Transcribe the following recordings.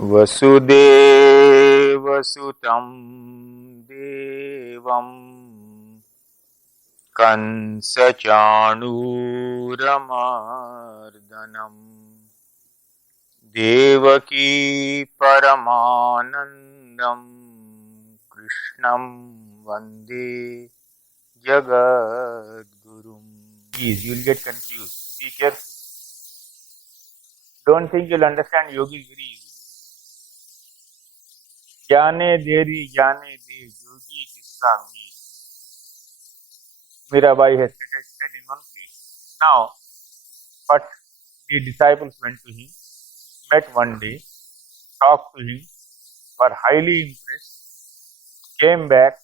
वसुदेवसुतं देवं कंसचाणूरमर्दनम् देवकी परमानन्दं कृष्णं वन्दे जगद्गुरुम्. Please, you'll get confused. Be careful. Don't think you'll understand yogi very easily. जाने देरी जाने दे योगी किसका मीत. Mirabai has said in one place. Now, but the disciples went to him, met one day, talked to him, were highly impressed, came back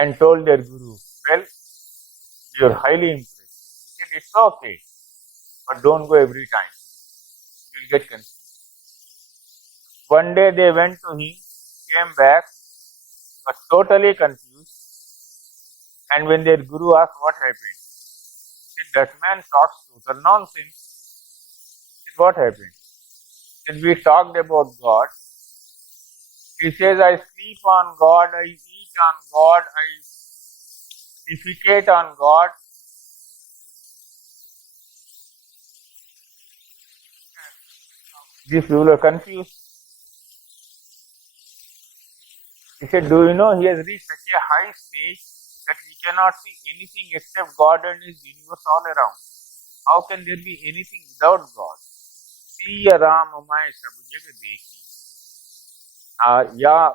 and told their guru, well, you're highly impressed. He said, it's okay, but don't go every time. You'll get confused. One day they went to him, came back, was totally confused, and when their guru asked what happened, he said, that man talks total nonsense. He said, what happened? He said, we talked about God. He says, I sleep on God, I eat on God, I defecate on God. These people are confused. He said, do you know he has reached such a high stage that he cannot see anything except God and his universe all around. How can there be anything without God? Siya Ram Mai Sabu Jag Dekhi. Ya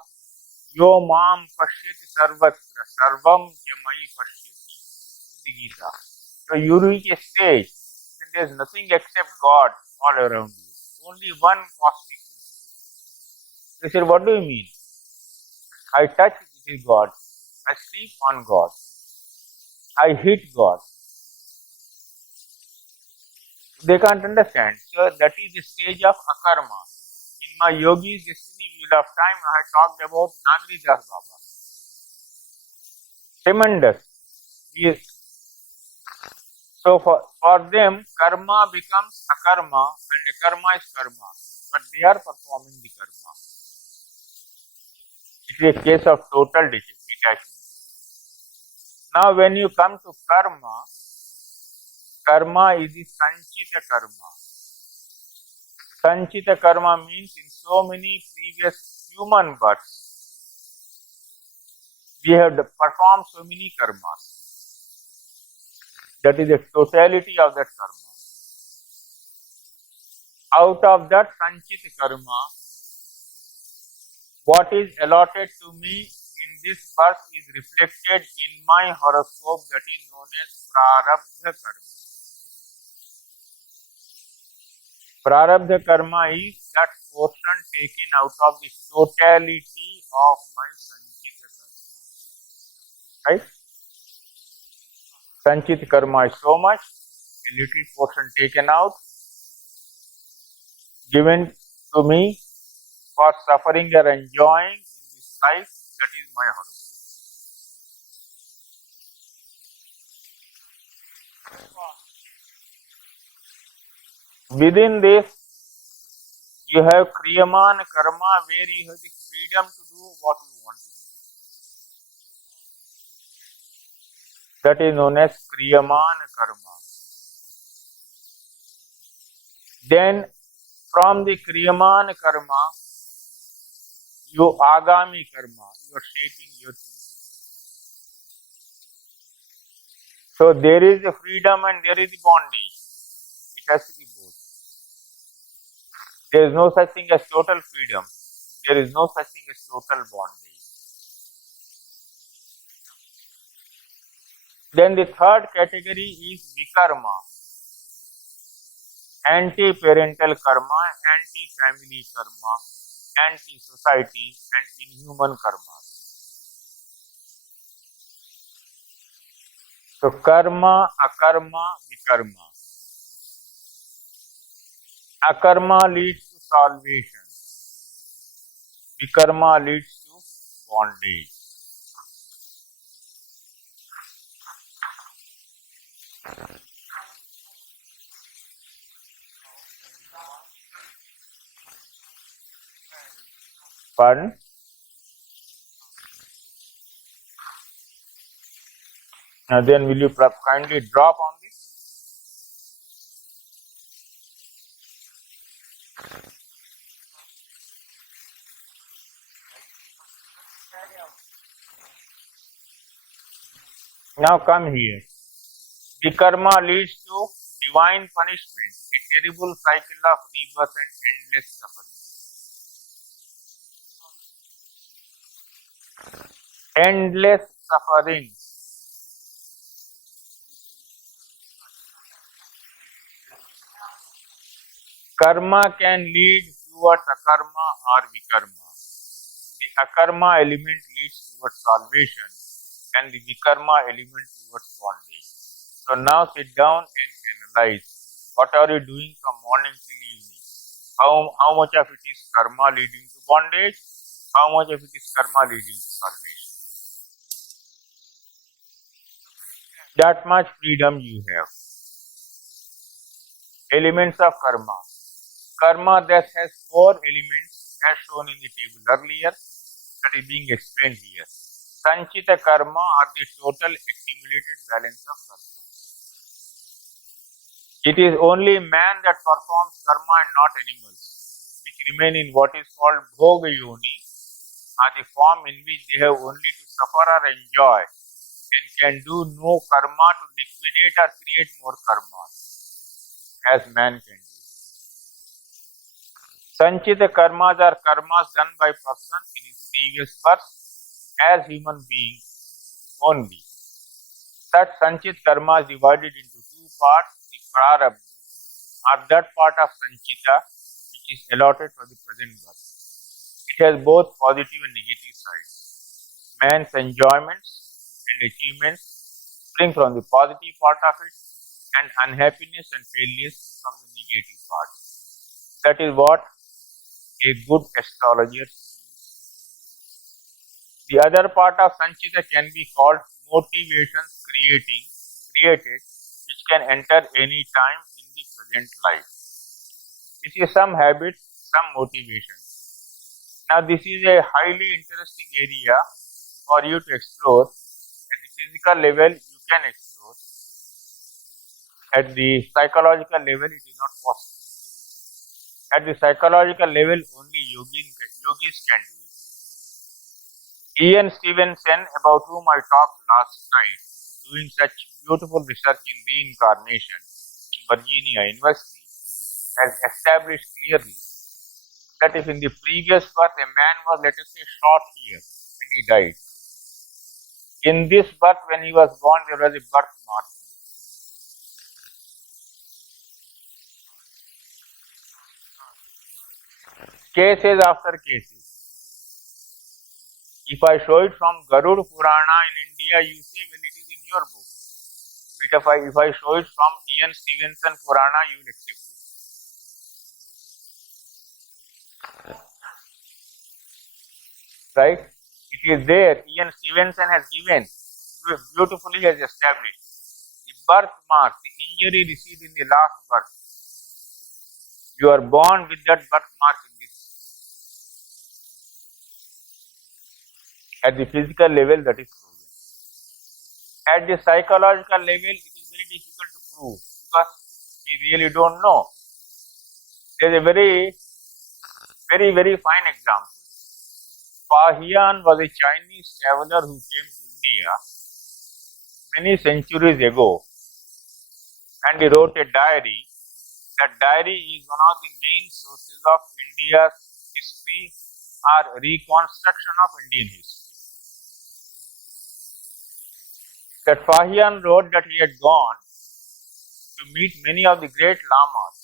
Yo Mam Pashyati Sarvatra Sarvam Kya Mai Pashyati. The Gita. So you reach a stage that there is nothing except God all around you. Only one cosmic principle. He said, what do you mean? I touch, it is God. I sleep on God. I hit God. They can't understand. So that is the stage of akarma. In my yogi's destiny wheel of time, I had talked about Nagri Das Baba. Tremendous. Yes. So for them, karma becomes akarma and karma is karma. But they are performing the karma. It is a case of total detachment. Now when you come to karma, karma is the sanchita karma. Sanchita karma means in so many previous human births, we have performed so many karmas. That is the totality of that karma. Out of that sanchita karma, what is allotted to me in this birth is reflected in my horoscope, that is known as prarabdha karma. Prarabdha karma is that portion taken out of the totality of my sanchita karma. Right? Sanchita karma is so much, a little portion taken out, given to me for suffering or enjoying in this life, that is my horoscope. Within this, you have Kriyaman Karma, where you have the freedom to do what you want to do. That is known as Kriyaman Karma. Then, from the Kriyaman Karma, you Agami Karma, you are shaping your future. So, there is the freedom and there is the bondage. It has to be both. There is no such thing as total freedom. There is no such thing as total bondage. Then the third category is Vikarma. Anti-parental karma, anti-family karma, anti-society and inhuman karma. So karma, akarma, vikarma. Akarma leads to salvation. Vikarma leads to bondage. Pardon? Then will you kindly drop on this? Now come here. Vikarma leads to divine punishment, a terrible cycle of rebirth and endless suffering. Endless suffering. Karma can lead towards akarma or vikarma. The akarma element leads towards salvation and the vikarma element towards bondage. So now sit down and analyze what are you doing from morning till evening. How much of it is karma leading to bondage? How much of it is karma leading to salvation? That much freedom you have. Elements of karma. Karma that has 4 elements as shown in the table earlier, that is being explained here. Sanchita karma are the total accumulated balance of karma. It is only man that performs karma and not animals, which remain in what is called bhoga yoni, are the form in which they have only to suffer or enjoy and can do no karma to liquidate or create more karma, as man can do. Sanchita karmas are karmas done by person in his previous birth as human being only. Such Sanchit karma is divided into 2 parts. The prarabdha, or that part of Sanchita which is allotted for the present birth. It has both positive and negative sides. Man's enjoyments and achievements spring from the positive part of it, and unhappiness and failures from the negative part. That is what a good astrologer sees. The other part of Sanchita can be called motivations created, which can enter any time in the present life. This is some habit, some motivation. Now this is a highly interesting area for you to explore. At the physical level, you can explore. At the psychological level, it is not possible. At the psychological level, only yogis can do it. Ian Stevenson, about whom I talked last night, doing such beautiful research in reincarnation in Virginia University, has established clearly that if in the previous birth a man was, let us say, shot here and he died, in this birth when he was born there was a birthmark here. Cases after cases. If I show it from Garud Purana in India, you say, well, it is in your book. But if I show it from Ian Stevenson Purana, you will accept it. Right? It is there. Ian Stevenson has given, beautifully has established the birthmark, the injury received in the last birth. You are born with that birthmark in this. At the physical level, that is proven. At the psychological level, it is very difficult to prove because we really don't know. There is a very fine example. Fahian was a Chinese traveler who came to India many centuries ago, and he wrote a diary. That diary is one of the main sources of India's history or reconstruction of Indian history. That Fahian wrote that he had gone to meet many of the great lamas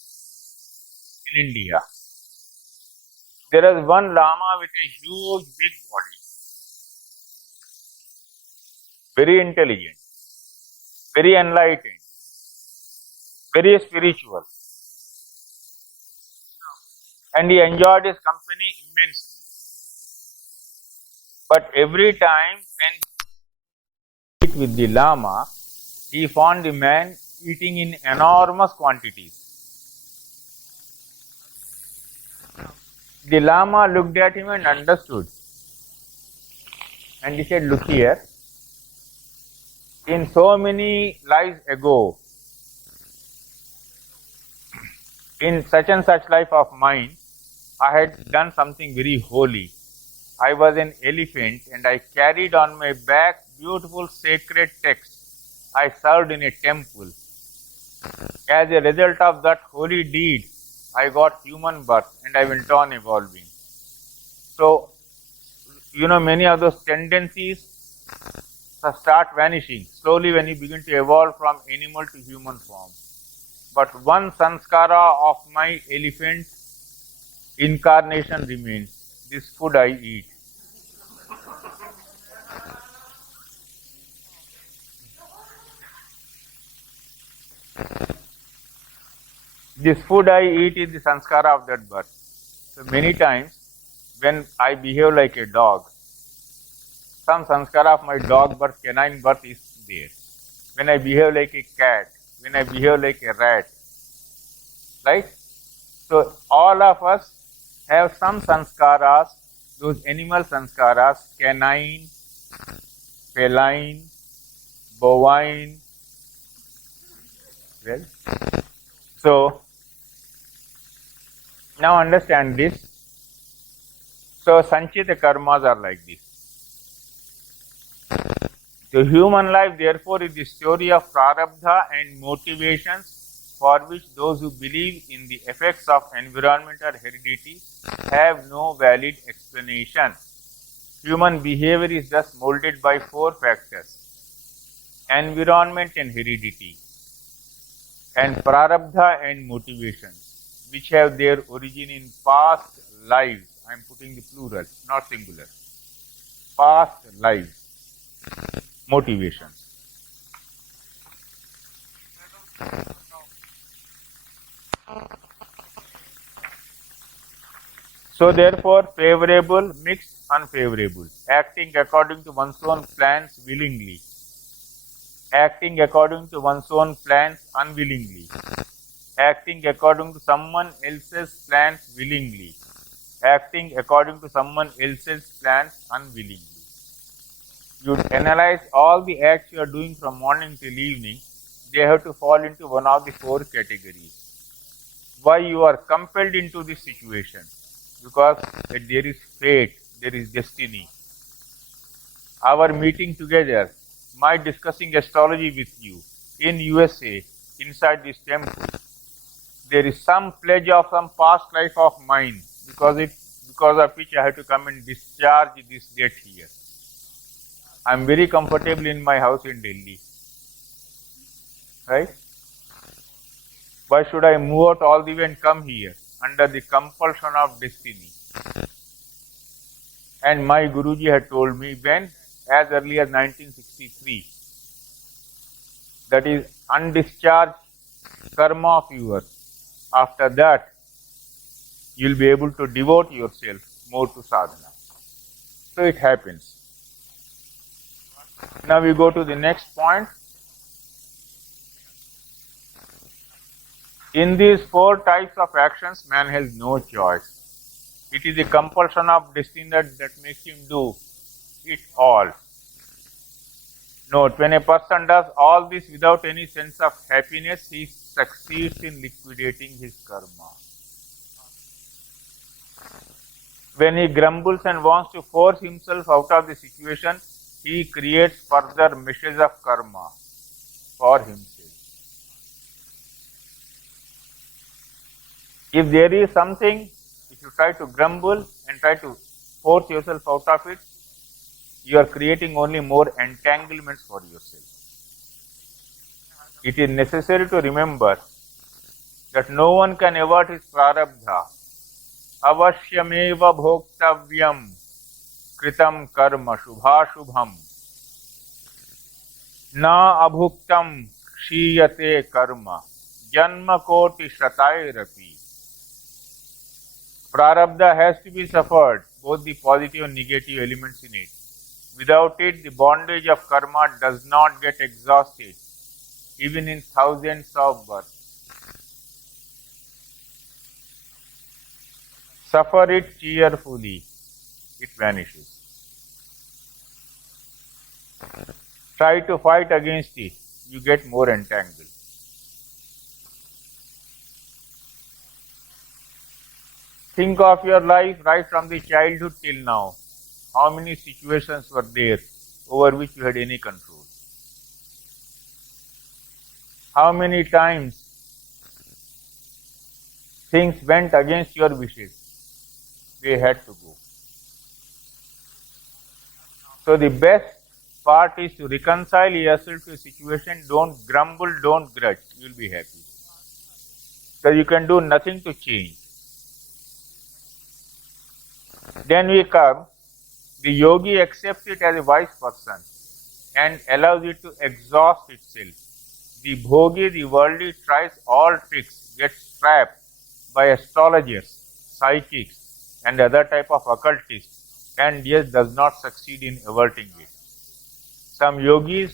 in India. There is one lama with a huge big body, very intelligent, very enlightened, very spiritual, and he enjoyed his company immensely. But every time when he ate with the lama, he found the man eating in enormous quantities. The Lama looked at him and understood. And he said, look here, in so many lives ago, in such and such life of mine, I had done something very holy. I was an elephant and I carried on my back beautiful sacred texts. I served in a temple. As a result of that holy deed, I got human birth and I went on evolving. So, many of those tendencies start vanishing slowly when you begin to evolve from animal to human form. But one sanskara of my elephant incarnation remains. This food I eat. This food I eat is the sanskara of that birth. So many times when I behave like a dog, some sanskara of my dog birth, canine birth is there. When I behave like a cat, when I behave like a rat, right? So all of us have some sanskaras, those animal sanskaras, canine, feline, bovine. Well, so now understand this. So sanchita karmas are like this. The human life, therefore, is the story of prarabdha and motivations for which those who believe in the effects of environment or heredity have no valid explanation. Human behavior is thus molded by four factors: environment and heredity, and prarabdha and motivations, which have their origin in past lives. I am putting the plural, not singular. Past lives. Motivations. So therefore, favorable, mixed, unfavorable, acting according to one's own plans willingly, acting according to one's own plans unwillingly, acting according to someone else's plans willingly, acting according to someone else's plans unwillingly. You analyze all the acts you are doing from morning till evening, they have to fall into one of the four categories. Why you are compelled into this situation? Because there is fate, there is destiny. Our meeting together, my discussing astrology with you in USA, inside this temple, there is some pledge of some past life of mine, because of which I have to come and discharge this debt here. I am very comfortable in my house in Delhi, right? Why should I move out all the way and come here under the compulsion of destiny? And my Guruji had told me when, as early as 1963, that is undischarged karma of yours. After that, you will be able to devote yourself more to sadhana. So it happens. Now we go to the next point. In these four types of actions, man has no choice. It is the compulsion of destiny that makes him do it all. Note, when a person does all this without any sense of happiness, he succeeds in liquidating his karma. When he grumbles and wants to force himself out of the situation, he creates further meshes of karma for himself. If there is something, if you try to grumble and try to force yourself out of it, you are creating only more entanglements for yourself. It is necessary to remember that no one can avert his prarabdha. Avashyameva bhoktavyam kritam karma shubhashubham na abhuktam kshiyate karma janma koti shatairapi. Prarabdha has to be suffered, both the positive and negative elements in it. Without it, the bondage of karma does not get exhausted, even in thousands of births. Suffer it cheerfully, it vanishes. Try to fight against it, you get more entangled. Think of your life right from the childhood till now. How many situations were there over which you had any control? How many times things went against your wishes? They had to go. So the best part is to reconcile yourself to a situation. Don't grumble, don't grudge. You will be happy. Because you can do nothing to change. Then we come, the yogi accepts it as a wise person and allows it to exhaust itself. The bhogi, the worldly, tries all tricks, gets trapped by astrologers, psychics, and other type of occultists, and yet does not succeed in averting it. Some yogis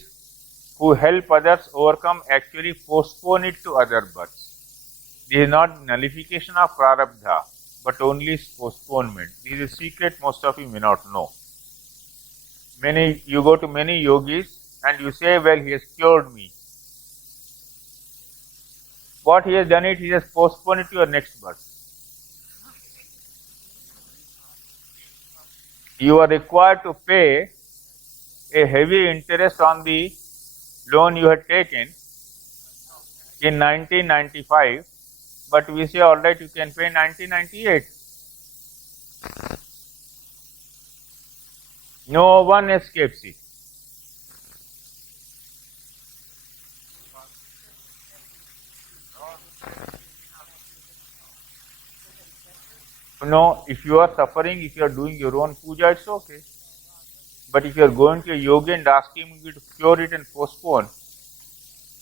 who help others overcome actually postpone it to other births. This is not nullification of prarabdha, but only postponement. This is a secret most of you may not know. You go to many yogis and you say, well, he has cured me. What he has done he has postponed it to your next birth. You are required to pay a heavy interest on the loan you had taken in 1995, but we say, all right, you can pay in 1998. No one escapes it. No, if you are suffering, if you are doing your own puja, it's okay. But if you are going to a yogi and asking you to cure it and postpone,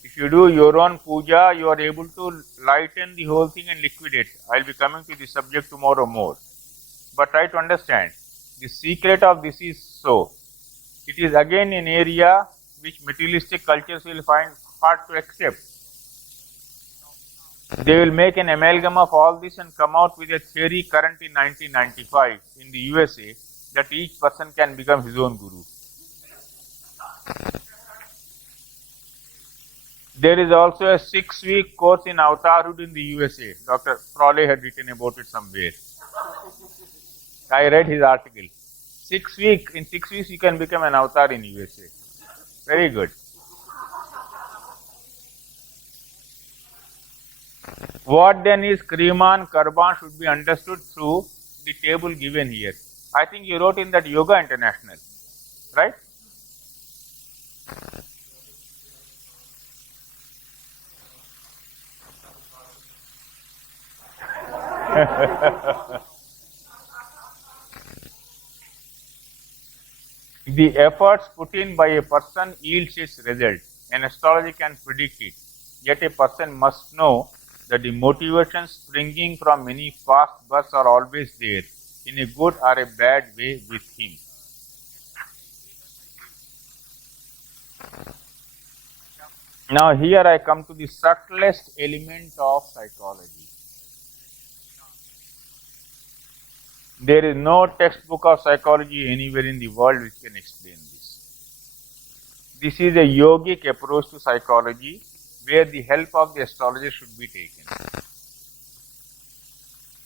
if you do your own puja, you are able to lighten the whole thing and liquidate. I will be coming to the subject tomorrow more. But try to understand, the secret of this is so. It is again an area which materialistic cultures will find hard to accept. They will make an amalgam of all this and come out with a theory current in 1995 in the USA that each person can become his own guru. There is also a 6-week course in Avatarhood in the USA. Dr. Frawley had written about it somewhere. I read his article. 6 weeks, in 6 weeks you can become an avatar in USA. Very good. What then is Kriman Karban should be understood through the table given here. I think you wrote in that Yoga International, right? The efforts put in by a person yields its result. An astrologer can predict it. Yet a person must know that the motivations springing from many past births are always there, in a good or a bad way with him. Now here I come to the subtlest element of psychology. There is no textbook of psychology anywhere in the world which can explain this. This is a yogic approach to psychology where the help of the astrologer should be taken.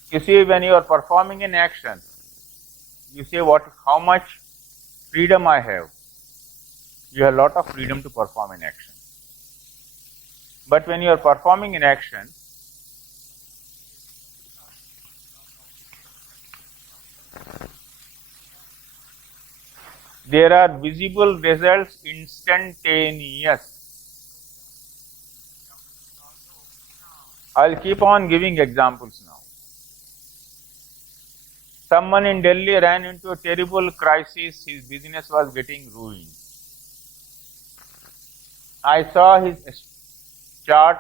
You see, when you are performing an action, you say, how much freedom I have. You have a lot of freedom to perform an action. But when you are performing an action, there are visible results instantaneous. I will keep on giving examples now. Someone in Delhi ran into a terrible crisis. His business was getting ruined. I saw his chart.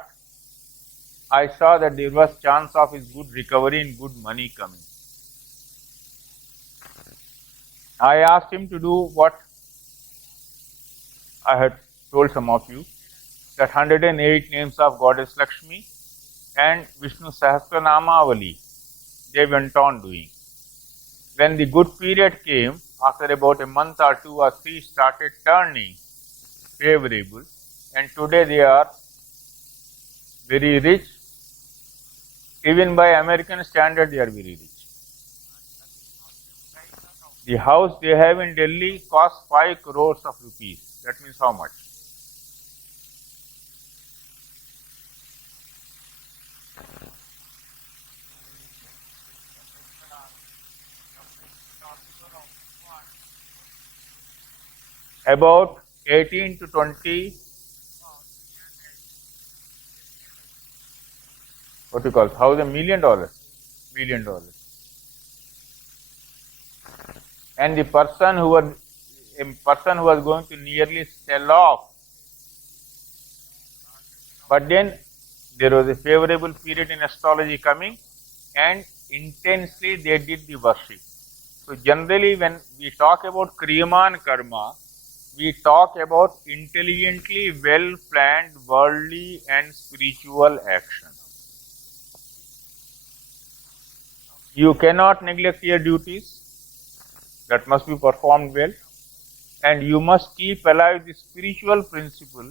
I saw that there was chance of his good recovery and good money coming. I asked him to do what I had told some of you, that 108 names of Goddess Lakshmi and Vishnu Sahasranamavali. they went on doing. When the good period came, after about a month or 2 or 3, started turning favorable, and today they are very rich. Even by American standard, they are very rich. The house they have in Delhi costs 5 crores of rupees. That means how much? About 18 to 20, what you call, $1,000 million? Million dollars. And the person who was going to nearly sell off, but then there was a favorable period in astrology coming, and intensely they did the worship. So generally when we talk about Kriyaman Karma, we talk about intelligently well planned worldly and spiritual action. You cannot neglect your duties, that must be performed well, and you must keep alive the spiritual principle,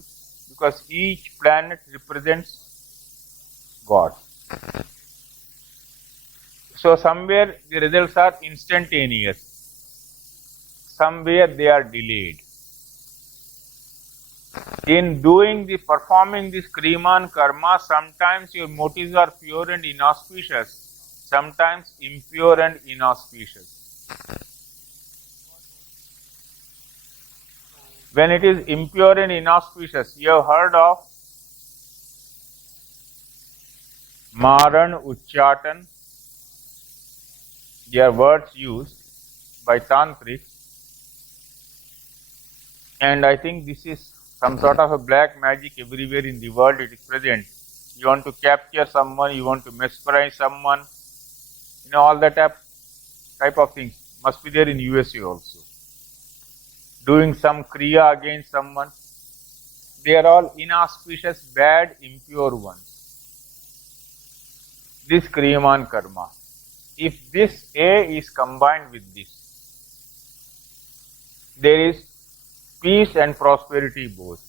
because each planet represents God. So somewhere the results are instantaneous, somewhere they are delayed. In performing this Kriyaman Karma, sometimes your motives are pure and inauspicious, sometimes impure and inauspicious. When it is impure and inauspicious, you have heard of Maran, Uchchatan. They are words used by Tantrics, and I think this is some sort of a black magic. Everywhere in the world it is present. You want to capture someone, you want to mesmerize someone, all that type of things must be there in USA also. Doing some kriya against someone, they are all inauspicious, bad, impure ones. This Kriyaman Karma, if this A is combined with this, there is peace and prosperity both.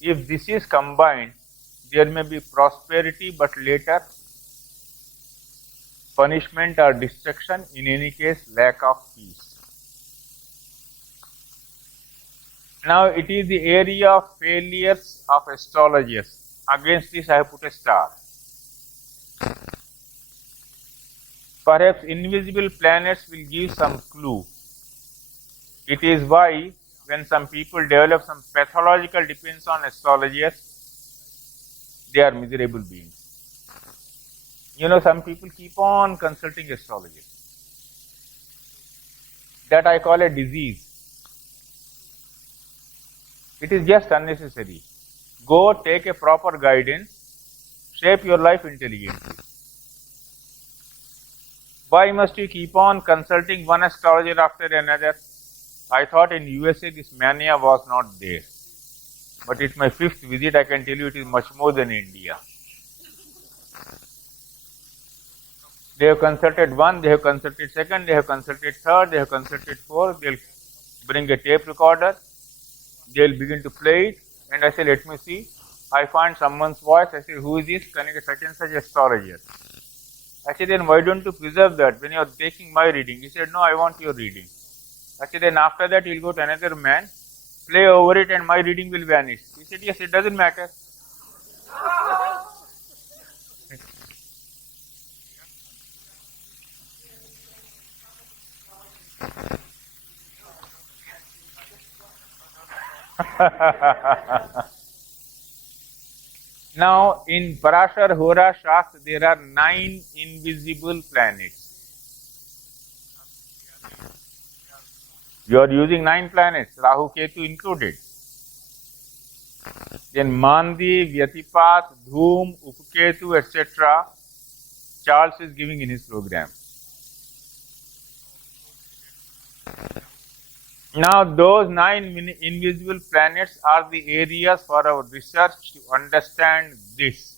If this is combined, there may be prosperity, but later punishment or destruction, in any case lack of peace. Now it is the area of failures of astrologers. Against this I have put a star. Perhaps invisible planets will give some clue. It is why when some people develop some pathological dependence on astrologers, they are miserable beings. Some people keep on consulting astrologers. That I call a disease. It is just unnecessary. Go take a proper guidance, shape your life intelligently. Why must you keep on consulting one astrologer after another? I thought in USA this mania was not there. But it's my 5th visit, I can tell you it is much more than India. They have consulted one, they have consulted second, they have consulted third, they have consulted fourth. They'll bring a tape recorder, they'll begin to play it, and I say, let me see. I find someone's voice, I say, who is this? Can I get such and such astrologer? I said, then why don't you preserve that when you are taking my reading? He said, no, I want your reading. I said, then after that you'll go to another man, play over it, and my reading will vanish. He said, yes, it doesn't matter. Now, in Parashar Hora Shastra, there are 9 invisible planets. You are using 9 planets, Rahu, Ketu included. Then Mandi, Vyatipat, Dhoom, Upaketu, etc. Charles is giving in his program. Now, those 9 invisible planets are the areas for our research to understand this.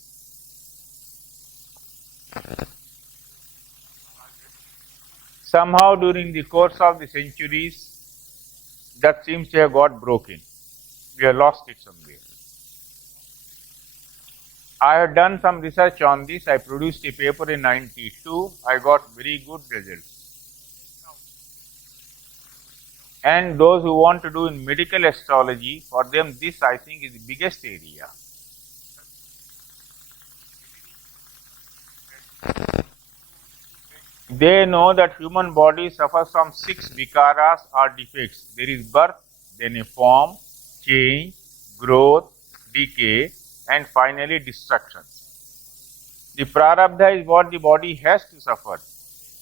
Somehow during the course of the centuries, that seems to have got broken. We have lost it somewhere. I have done some research on this. I produced a paper in 92. I got very good results. And those who want to do in medical astrology, for them this I think is the biggest area. They know that human body suffers from 6 vikaras or defects. There is birth, then a form, change, growth, decay, and finally destruction. The prarabdha is what the body has to suffer.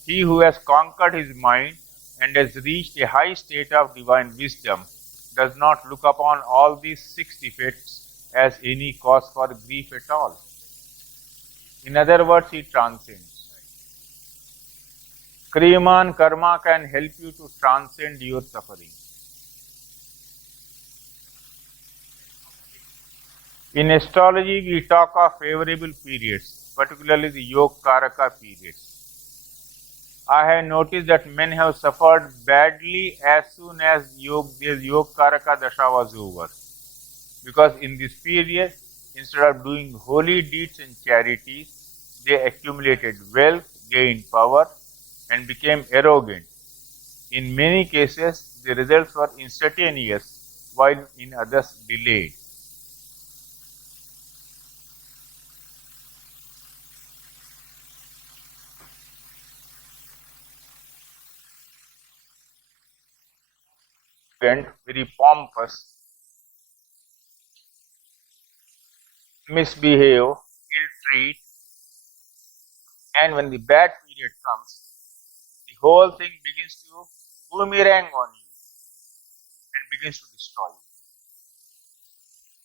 He who has conquered his mind and has reached a high state of divine wisdom does not look upon all these 6 defects as any cause for grief at all. In other words, he transcends. Kriyaman karma can help you to transcend your suffering. In astrology, we talk of favorable periods, particularly the Yog Karaka periods. I have noticed that men have suffered badly as soon as their Yog Karaka Dasha was over. Because in this period, instead of doing holy deeds and charities, they accumulated wealth, gained power, and became arrogant. In many cases, the results were instantaneous, while in others delayed. Very pompous, misbehave, ill-treat, and when the bad period comes, the whole thing begins to boomerang on you and begins to destroy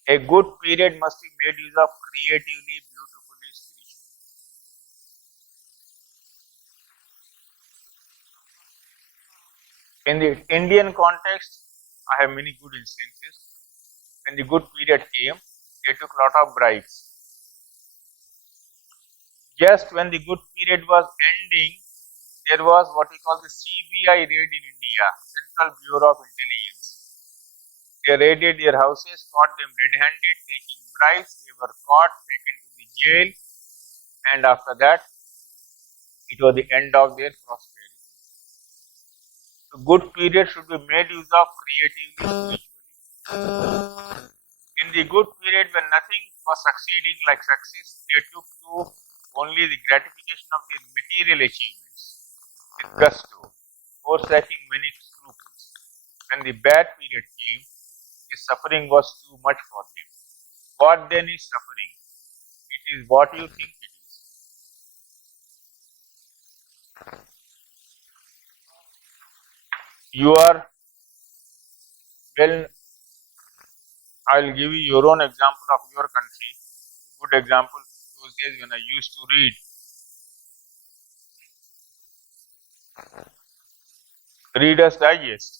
you. A good period must be made use of creatively, beautifully, spiritually. In the Indian context, I have many good instances. When the good period came, they took a lot of bribes. Just when the good period was ending, there was what we call the CBI raid in India, Central Bureau of Intelligence. They raided their houses, caught them red-handed, taking bribes. They were caught, taken to the jail, and after that, it was the end of their prosperity. So good period should be made use of creatively, spiritually. In the good period when nothing was succeeding like success, they took to only the gratification of their material achievements with gusto, forsaking many scruples. When the bad period came, the suffering was too much for them. What then is suffering? It is what you think it is. You are, well, I'll give you your own example of your country. A good example, those days when I used to read Reader's Digest.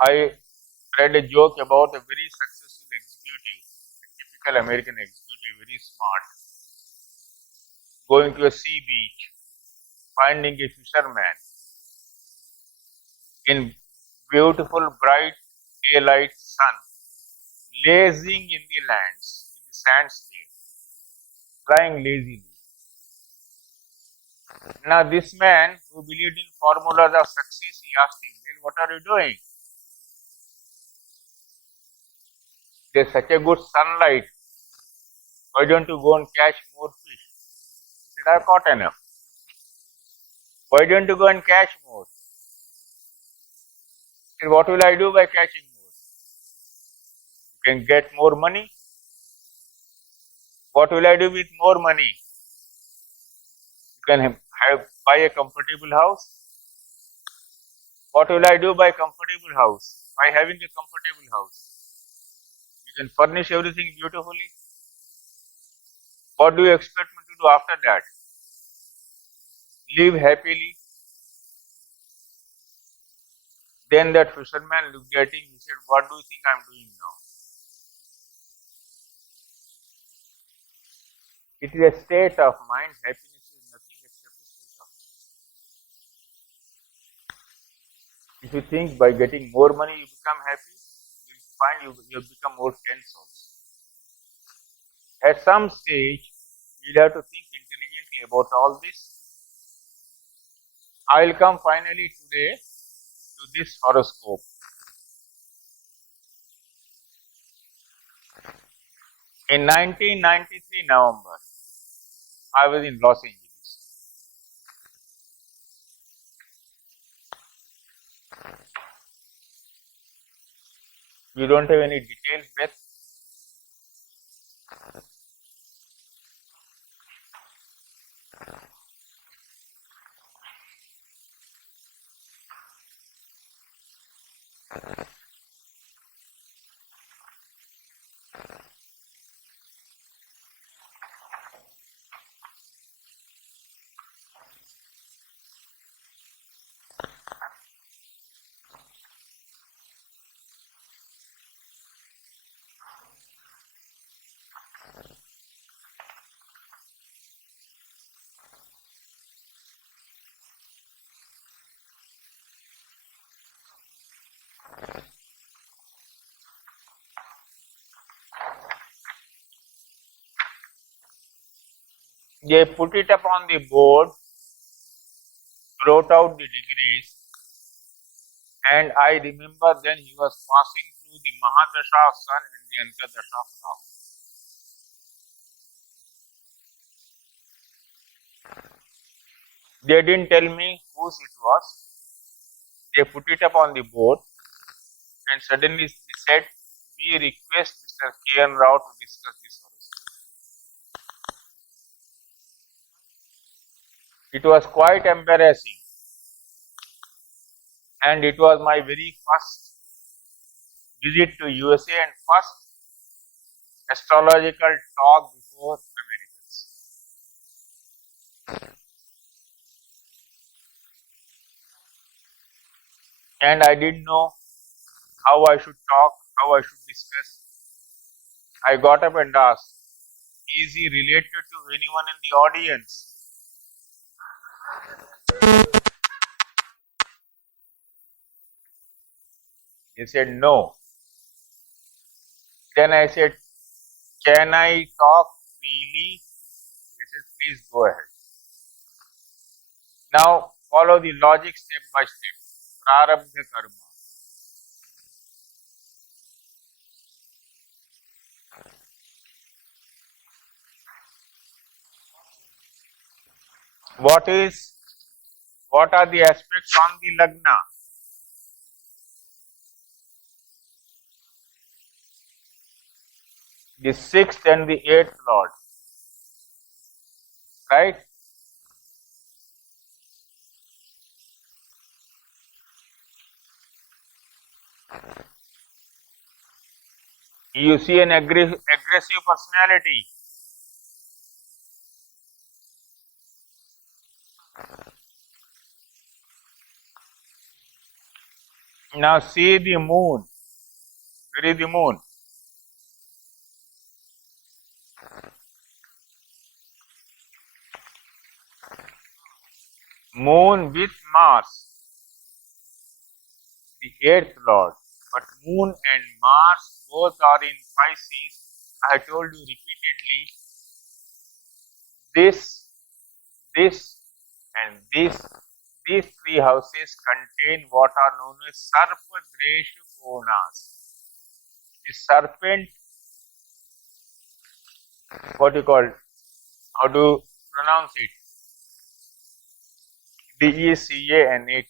I read a joke about a very successful executive, a typical American executive, very smart, going to a sea beach, finding a fisherman in beautiful bright daylight sun, lazing in the sands there, lying lazily. Now this man who believed in formulas of success, he asked him, well, what are you doing? There's such a good sunlight. Why don't you go and catch more fish? He said, I've caught enough. Why don't you go and catch more? He said, what will I do by catching more? You can get more money. What will I do with more money? You can buy a comfortable house. What will I do by comfortable house? By having a comfortable house, you can furnish everything beautifully. What do you expect me to do after that? Live happily. Then that fisherman looked at him. He said, what do you think I'm doing now? It is a state of mind. Happiness is nothing except a If you think by getting more money you become happy, you'll find you become more tense also. At some stage, you'll have to think intelligently about all this. I will come finally today to this horoscope. In 1993 November, I was in Los Angeles. You don't have any details, Beth? They put it up on the board, wrote out the degrees, and I remember then he was passing through the Mahadasha of Sun and the Antardasha of Rahu. They didn't tell me whose it was. They put it up on the board and suddenly they said, we request Mr. K.N. Rao to discuss this horoscope. It was quite embarrassing, and it was my very first visit to USA and first astrological talk before Americans. And I didn't know how I should talk, how I should discuss. I got up and asked, is he related to anyone in the audience? They said no. Then I said, can I talk freely? They said, please go ahead. Now follow the logic step by step. Prarabdha karma. What are the aspects on the lagna? The 6th and the 8th lord, right? You see an aggressive personality. Now see the moon. Where is the moon? Moon with Mars, the 8th lord. But moon and Mars both are in Pisces. I told you repeatedly, this, and these three houses contain what are known as Sarpadresha Konas. The serpent, what you call, how do you pronounce it? DECANATE.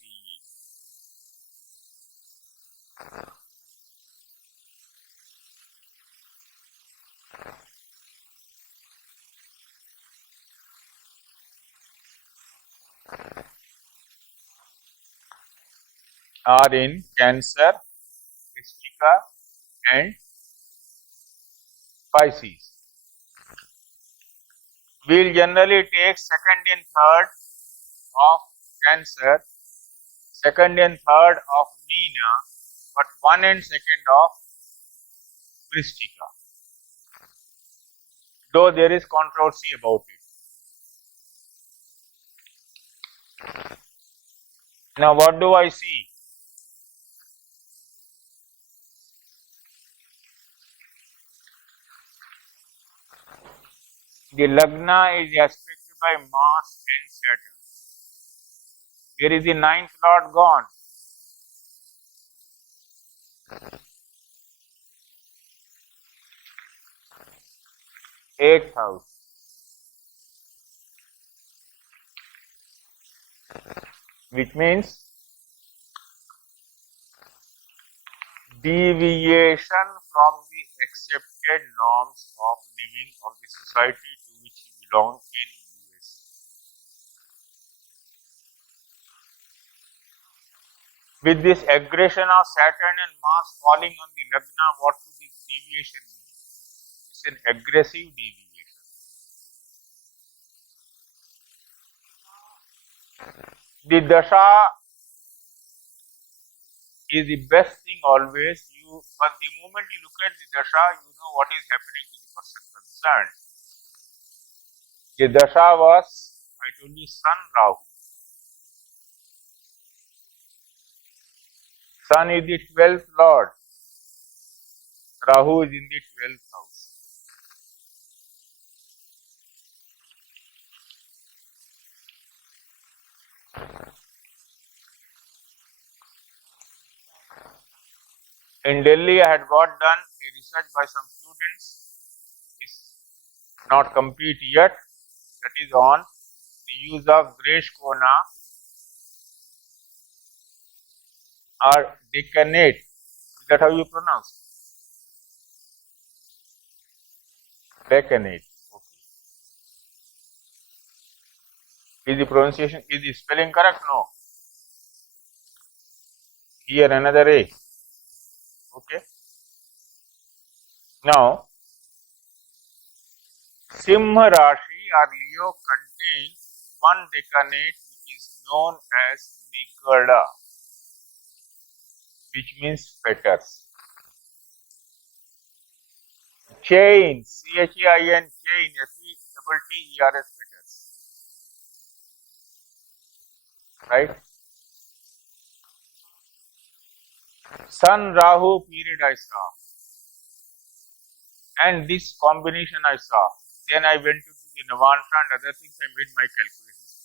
Are in Cancer, Vrishchika and Pisces. We'll generally take second and third of Cancer, second and third of Meena, but 1 and 2nd of Vrishchika. Though there is controversy about it. Now what do I see? The Lagna is aspected by Mars and Saturn. Where is the ninth lord gone? Eighth house. Which means deviation from the accepted norms of living of the society to which he belongs in USA. With this aggression of Saturn and Mars falling on the Lagna, what should this deviation mean? It's an aggressive deviation. The Dasha is the best thing always. But the moment you look at the Dasha, you know what is happening to the person concerned. The Dasha was, I told you, Sun Rahu. Sun is the 12th lord. Rahu is in the 12th house. In Delhi, I had got done a research by some students. It's not complete yet. That is on the use of Gresh Kona or Deccanate. Is that how you pronounce? Deccanate. Okay. Is the pronunciation, is the spelling correct? No. Here another A. Okay. Now, Simha Rashi or Leo contains one deccanate which is known as Nigada, which means fetters. Chain, CHEIN, chain, FETTERS, fetters. Right? Sun Rahu period I saw, and this combination I saw. Then I went to the Navanta and other things. I made my calculations.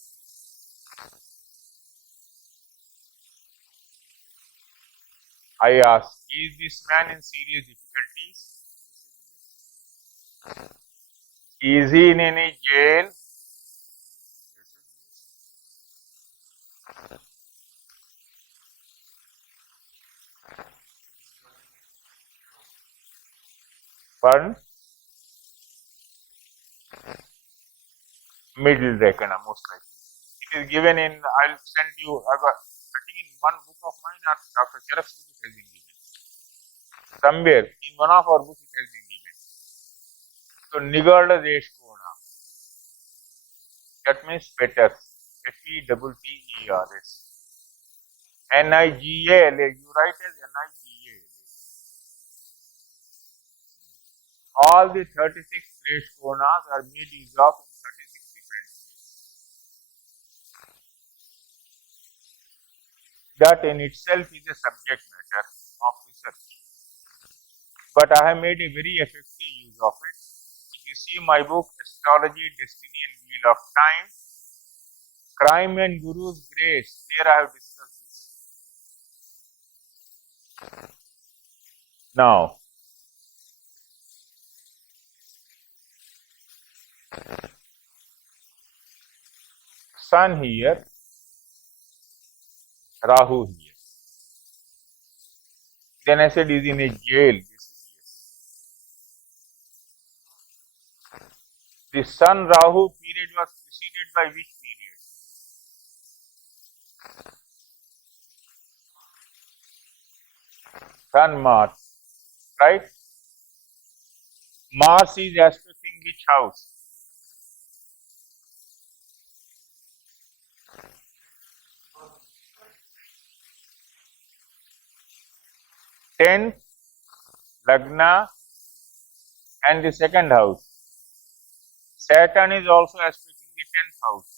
I asked, is this man in serious difficulties? Is he in any jail? Pardon? Middle Deccan, most likely. It is given in, I'll send you, I think in one book of mine or Dr. Charak's book it has been given. Somewhere in one of our books it has been given. So Nigarda Deshkona. That means fetters. FETTERS. NIGALA. You write as NIGALA. All the 36 Deshkonas are made use of in 36 different ways. That in itself is a subject matter of research. But I have made a very effective use of it. If you see my book, Astrology, Destiny and Wheel of Time, Crime and Guru's Grace, there I have discussed this. Now, Sun here, Rahu here. Then I said, is in a jail. They said, yes. The Sun Rahu period was preceded by which period? Sun Mars, right? Mars is aspecting which house? 10th, Lagna, and the second house. Saturn is also aspecting the 10th house.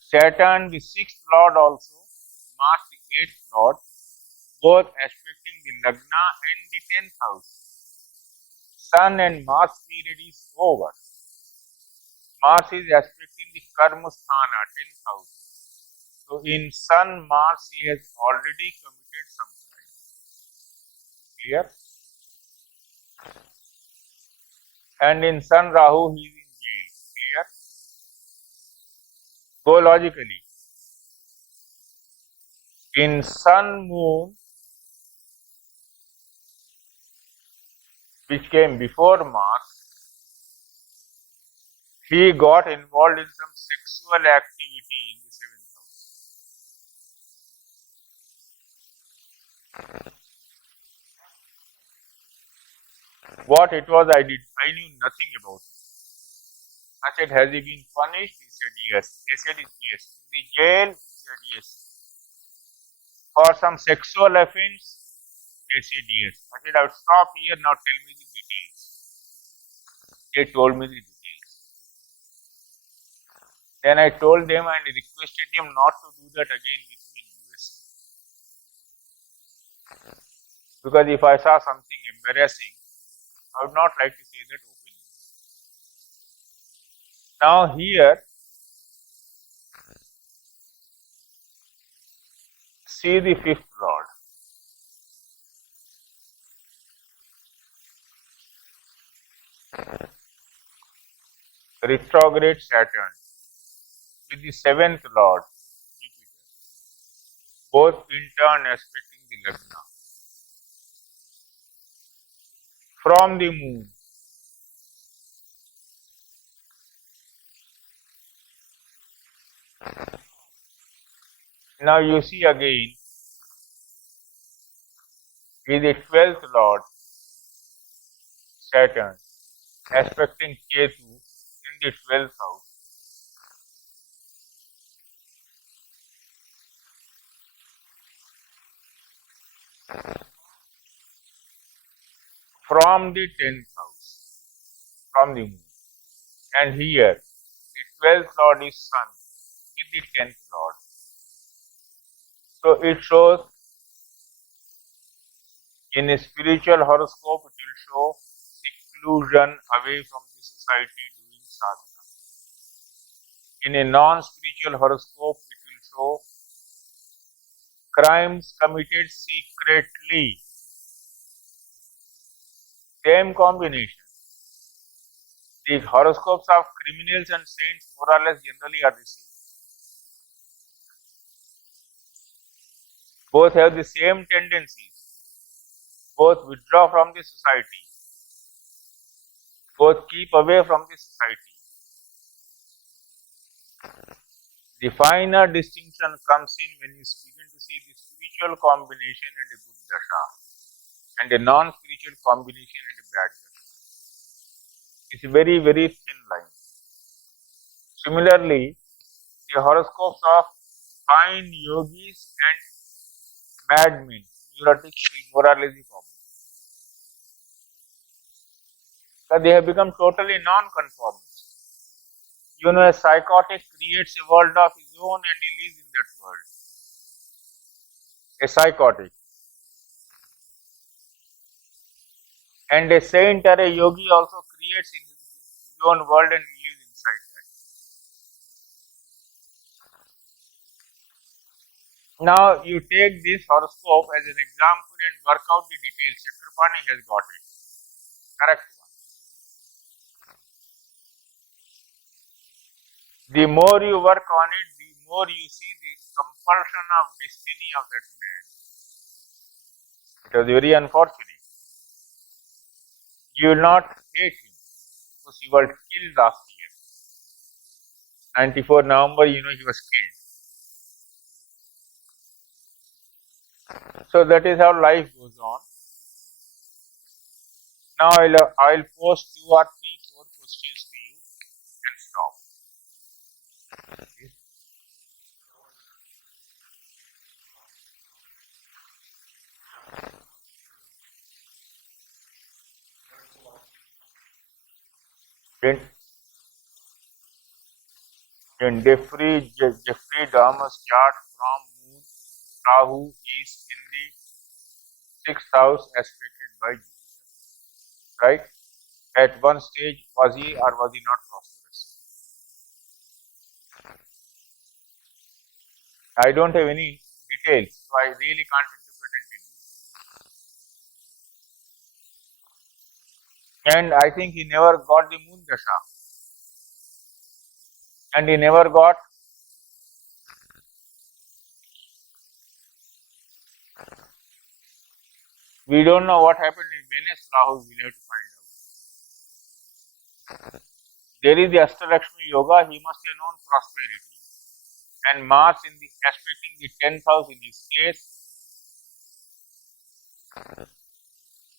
Saturn, the 6th lord also, Mars, the 8th lord, both aspecting the Lagna and the 10th house. Sun and Mars period is over. Mars is aspecting the Karmasthana, 10th house. So in Sun, Mars, he has already committed some crime. Clear? And in Sun, Rahu, he is in jail. Clear? Go logically. In Sun, Moon, which came before Mars, he got involved in some sexual activity in the 7th house. What it was, I knew nothing about it. I said, has he been punished? He said, yes. They said, yes. In the jail? He said, yes. For some sexual offense? They said, yes. I said, I would stop here, now tell me the details. They told me the details. Then I told them and requested them not to do that again with me in USA. Because if I saw something embarrassing, I would not like to say that openly. Now here, see the 5th lord. Retrograde Saturn with the 7th lord, Jupiter, both in turn aspecting the Lagna. From the moon, now you see again with the 12th lord, Saturn, aspecting Ketu in the 12th house. From the 10th house, from the moon. And here, the 12th lord is Sun with the 10th lord. So it shows in a spiritual horoscope, it will show seclusion away from the society doing sadhana. In a non-spiritual horoscope, it will show crimes committed secretly. Same combination. The horoscopes of criminals and saints more or less generally are the same. Both have the same tendencies. Both withdraw from the society. Both keep away from the society. The finer distinction comes in when you begin to see the spiritual combination and a good dasha, and a non-spiritual combination and a bad dasha. It's a very, very thin line. Similarly, the horoscopes of fine yogis and madmen, neurotics, will more or less be common. So they have become totally non-conformist. You know, a psychotic creates a world of his own and he lives in that world. A psychotic. And a saint or a yogi also creates in his own world and lives inside that. Now you take this horoscope as an example and work out the details. Chakrapani has got it. Correct one. The more you work on it, the more you see the compulsion of destiny of that man. It was very unfortunate. You will not hate him because he was killed last year. 94 November, you know, he was killed. So that is how life goes on. Now I'll post 2 or 3, 4 questions to you and stop. In Jeffrey Dahmer's chart from Moon, Rahu is in the 6th house aspected by Jupiter. Right? At one stage, was he or was he not prosperous? I don't have any details, so I really can't interpret and tell you. And I think he never got the moon dasha, and he never got. We don't know what happened in Venus Rahu. We'll have to find out. There is the Ashtalakshmi Yoga. He must have known prosperity. And Mars in the aspecting the 10th house in his case.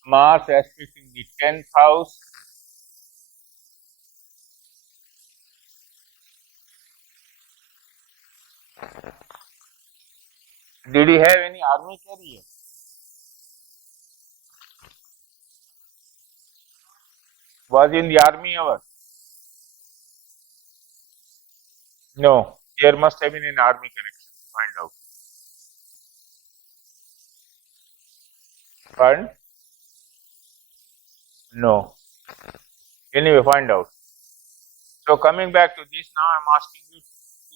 Mars aspecting the 10th house. Did he have any army career? Was he in the army ever? No. There must have been an army connection. Find out. Pardon? No. Anyway, find out. So coming back to this, now I'm asking you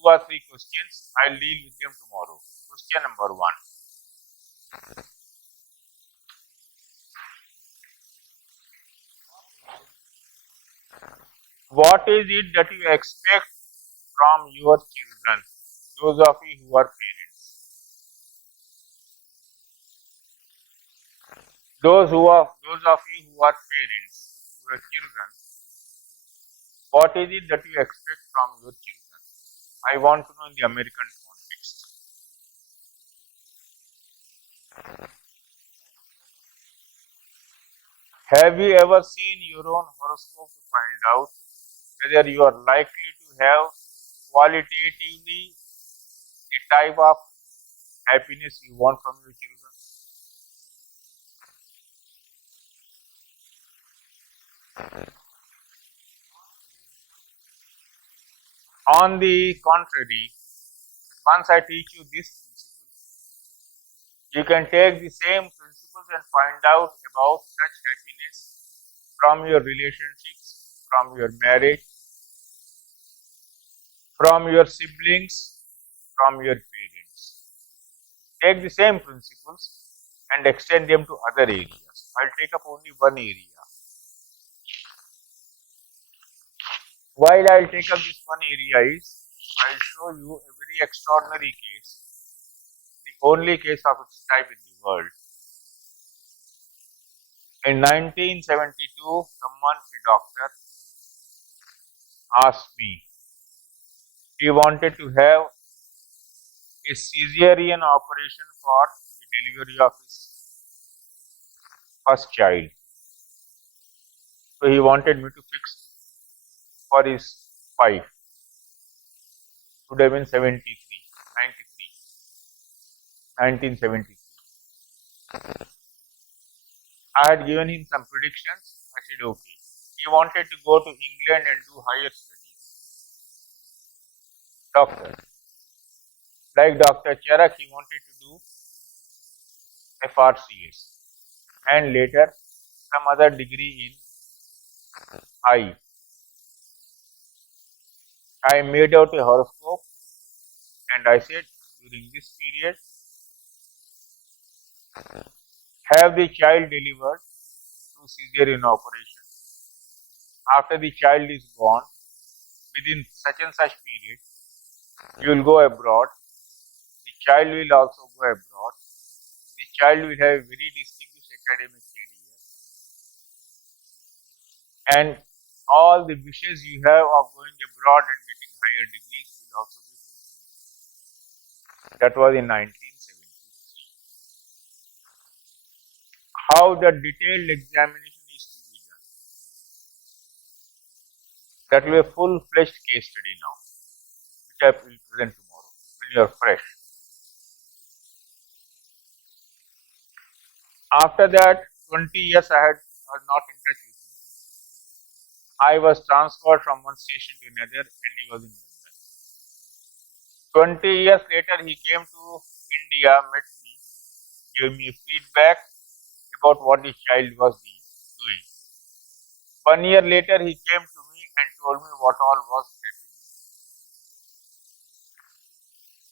2 or 3 questions. I'll deal with them tomorrow. Question number 1. What is it that you expect from your children, those of you who are parents? Those of you who are parents, who are children, what is it that you expect from your children? I want to know in the American context. Have you ever seen your own horoscope to find out whether you are likely to have qualitatively the type of happiness you want from your children? On the contrary, once I teach you this principle, you can take the same principles and find out about such happiness from your relationships, from your marriage, from your siblings, from your parents. Take the same principles and extend them to other areas. I'll take up only one area. While I'll take up this one area is, I'll show you a very extraordinary case, the only case of its type in the world. In 1972, someone, a doctor, asked me, he wanted to have a caesarean operation for the delivery of his first child. So he wanted me to fix for his wife. Would have been 1973. I had given him some predictions. I said, okay. He wanted to go to England and do higher studies. Doctor. Like Dr. Charak, he wanted to do FRCS and later some other degree in I. I made out a horoscope and I said, during this period, have the child delivered through caesarean operation. After the child is born, within such and such period, you will go abroad. The child will also go abroad. The child will have a very distinguished academic career. And all the wishes you have of going abroad and getting higher degrees will also be fulfilled. That was in 1973. How the detailed examination is to be done. That will be a full-fledged case study now, which I will present tomorrow when you are fresh. After that, 20 years I was not in touch with him. I was transferred from one station to another and he was in London. 20 years later, he came to India, met me, gave me feedback about what the child was doing. 1 year later, he came to me and told me what all was happening.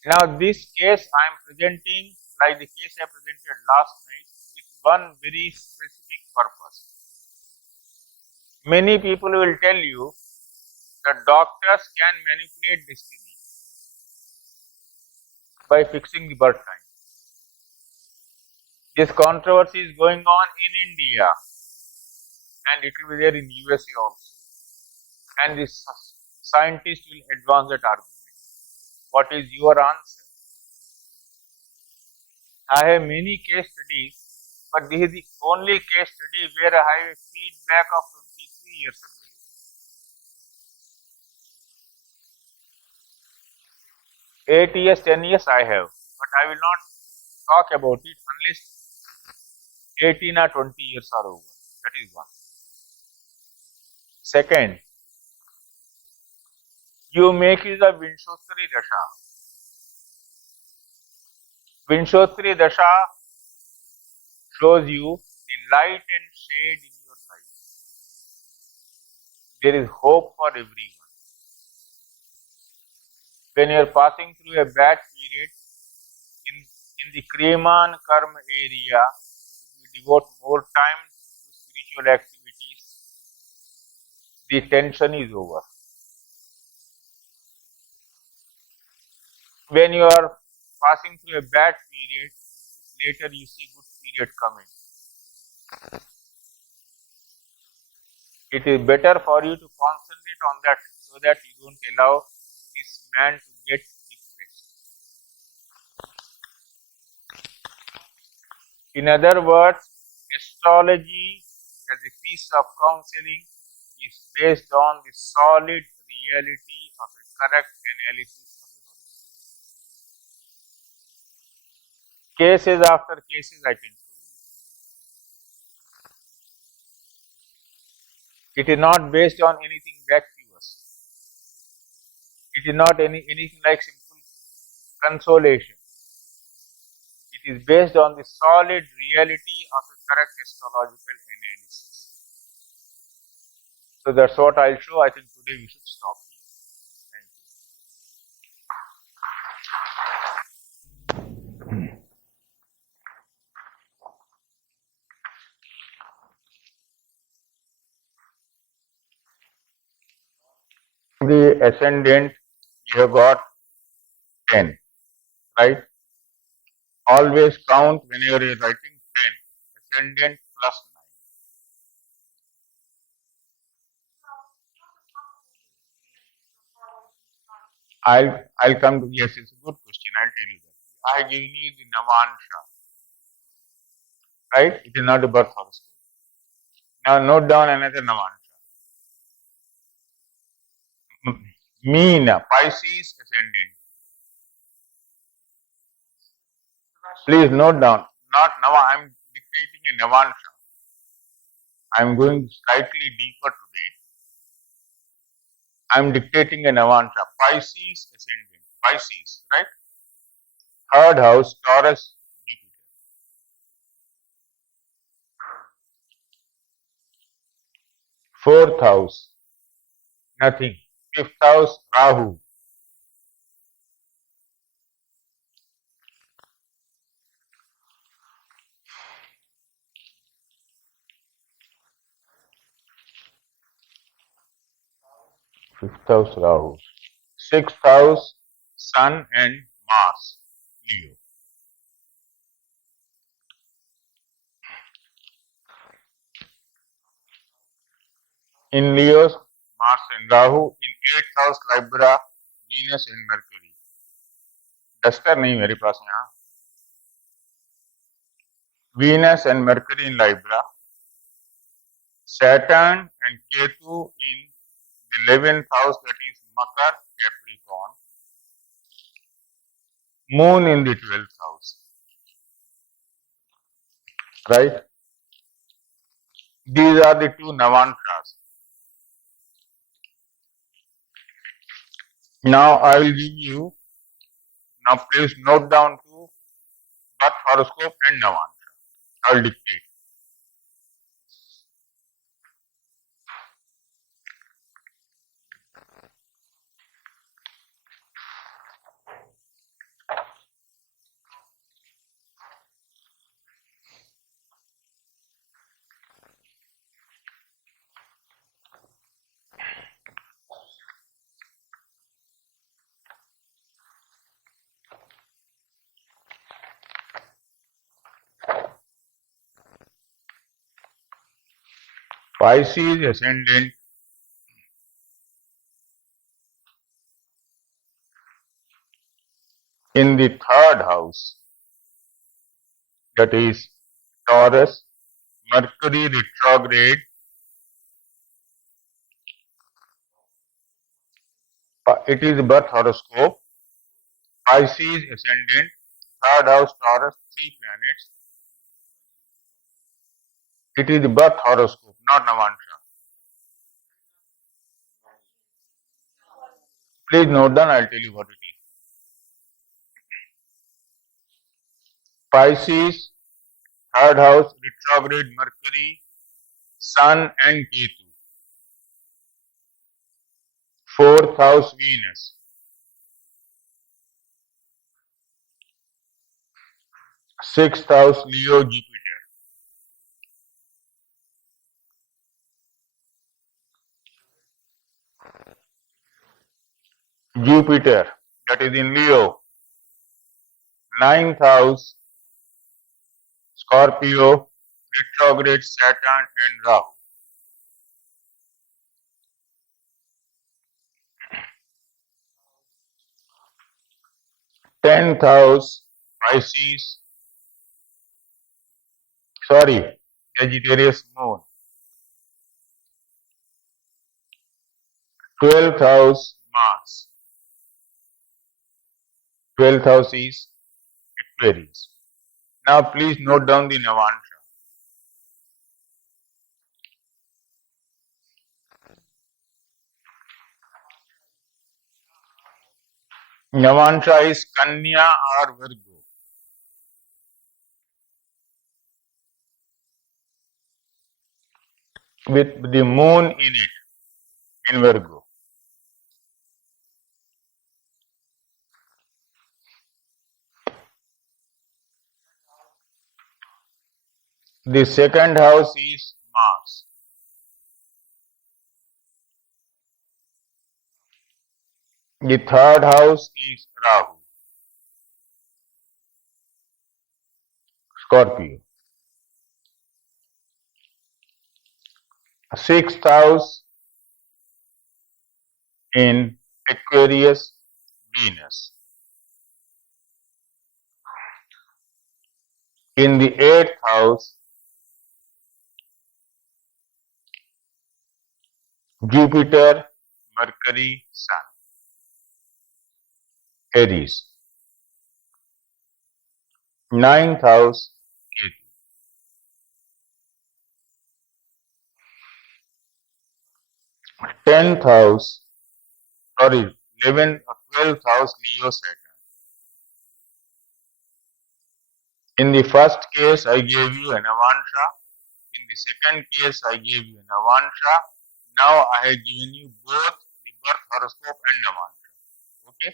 Now, this case I am presenting, like the case I presented last night, with one very specific purpose. Many people will tell you that doctors can manipulate destiny by fixing the birth time. This controversy is going on in India, and it will be there in USA also. And the scientists will advance that argument. What is your answer? I have many case studies, but this is the only case study where I have a feedback of 23 years ago. 8 years, 10 years I have, but I will not talk about it unless 18 or 20 years are over. That is one. Second, you make use of Vinshotri Dasha. Vinshotri Dasha shows you the light and shade in your life. There is hope for everyone. When you are passing through a bad period, in the Kriman Karma area, if you devote more time to spiritual activities, the tension is over. When you are passing through a bad period, later you see good period coming. It is better for you to concentrate on that so that you don't allow this man to get depressed. In other words, astrology as a piece of counseling is based on the solid reality of a correct analysis of a horoscope. Cases after cases I can show you. It is not based on anything vacuous. It is not anything like simple consolation. It is based on the solid reality of a correct astrological analysis. So that's what I'll show. I think today we should stop here. Thank you. The ascendant, you have got 10, right? Always count whenever you are writing 10, ascendant plus 9. I'll come to, yes, it's a good question, I'll tell you that. I have given you the Navansha, right? It is not a birth horoscope. Now note down another Navansha. Meena, Pisces ascendant. Please note down, not Nava, I am dictating a Navansha. I am going slightly deeper today. I am dictating a Navansha. Pisces ascendant. Pisces, right? Third house, Taurus, Jupiter. Fourth house, nothing. Fifth house, Rahu. Fifth house, Rahu. Sixth house, Sun and Mars, Leo. In Leo's, Mars and Rahu. In 8th house, Libra, Venus and Mercury. Duster नहीं मेरे पास यहाँ. Venus and Mercury in Libra. Saturn and Ketu in the 11th house, that is Makar, Capricorn. Moon in the 12th house. Right? These are the two Navanshas. Now I will give you, now please note down to birth horoscope and Navansha. I will dictate. Pisces ascendant in the third house, that is Taurus, Mercury retrograde. It is birth horoscope. Pisces ascendant, third house Taurus, 3 planets. It is birth horoscope, not Navansha. Please note down, I'll tell you what it is. Pisces, third house, retrograde Mercury, Sun and Ketu. Fourth house Venus. Sixth house Leo Jupiter. Jupiter, that is in Leo. Ninth house Scorpio, retrograde Saturn and Rahu. Tenth house Pisces, Sagittarius Moon. 12th house Mars. 12th house is Aquarius. Now please note down the Navansha. Navansha is Kanya or Virgo, with the moon in it, in Virgo. The second house is Mars. The third house is Rahu, Scorpio. Sixth house in Aquarius, Venus. In the eighth house, Jupiter, Mercury, Sun. Aries. Ninth house, Ketu. 11th or 12th house, Leo, Saturn. In the first case, I gave you a Navansha. In the second case, I gave you a Navansha. Now I have given you both the birth horoscope and Navansha. Okay?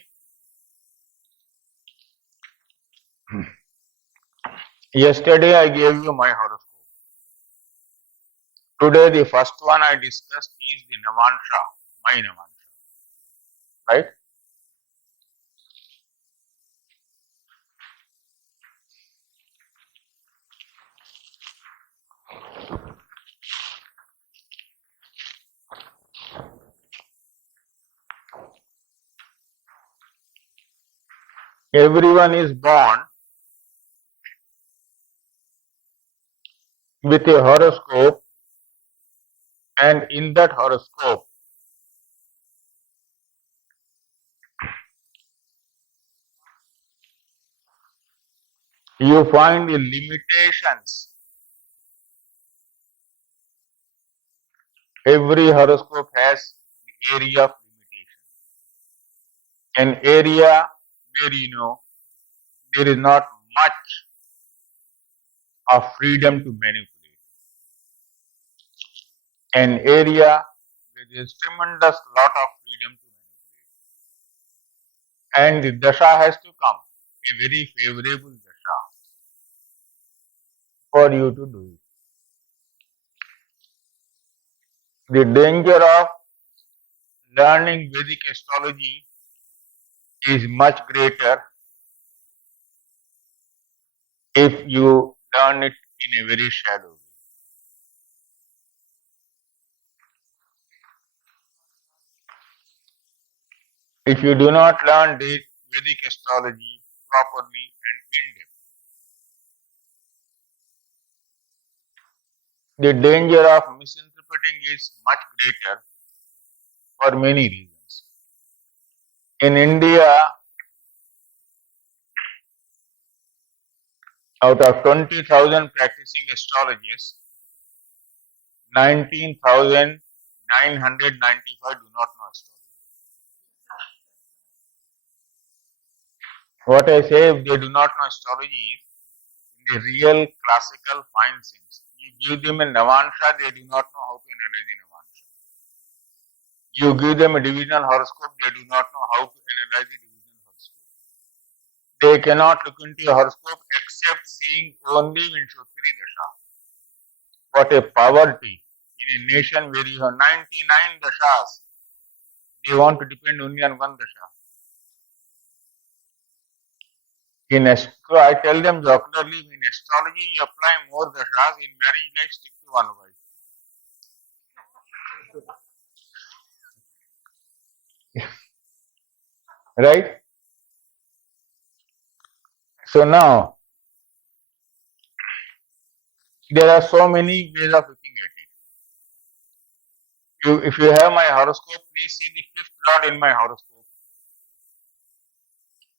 Yesterday I gave you my horoscope. Today the first one I discussed is the Navansha, my Navansha. Right? Everyone is born with a horoscope, and in that horoscope you find the limitations. Every horoscope has the area of limitation. An area where there is not much of freedom to manipulate. An area where there is tremendous lot of freedom to manipulate. And the dasha has to come, a very favorable dasha, for you to do it. The danger of learning Vedic astrology is much greater if you learn it in a very shallow way. if you do not learn the Vedic astrology properly and in depth. The danger of misinterpreting is much greater for many reasons. In India, out of 20,000 practicing astrologers, 19,995 do not know astrology. What I say, if they do not know astrology, in the real classical fine sense, you give them a Navansha, they do not know how to analyze the Navansha. You give them a divisional horoscope, they do not know how to analyze the divisional horoscope. They cannot look into a horoscope except seeing only Vinshotri Dasha. What a poverty in a nation where you have 99 Dashas. They want to depend only on one Dasha. So I tell them jocularly, in astrology you apply more Dashas, in marriage life stick to one wife. Right? So now, there are so many ways of looking at it. If you have my horoscope, please see the fifth lord in my horoscope,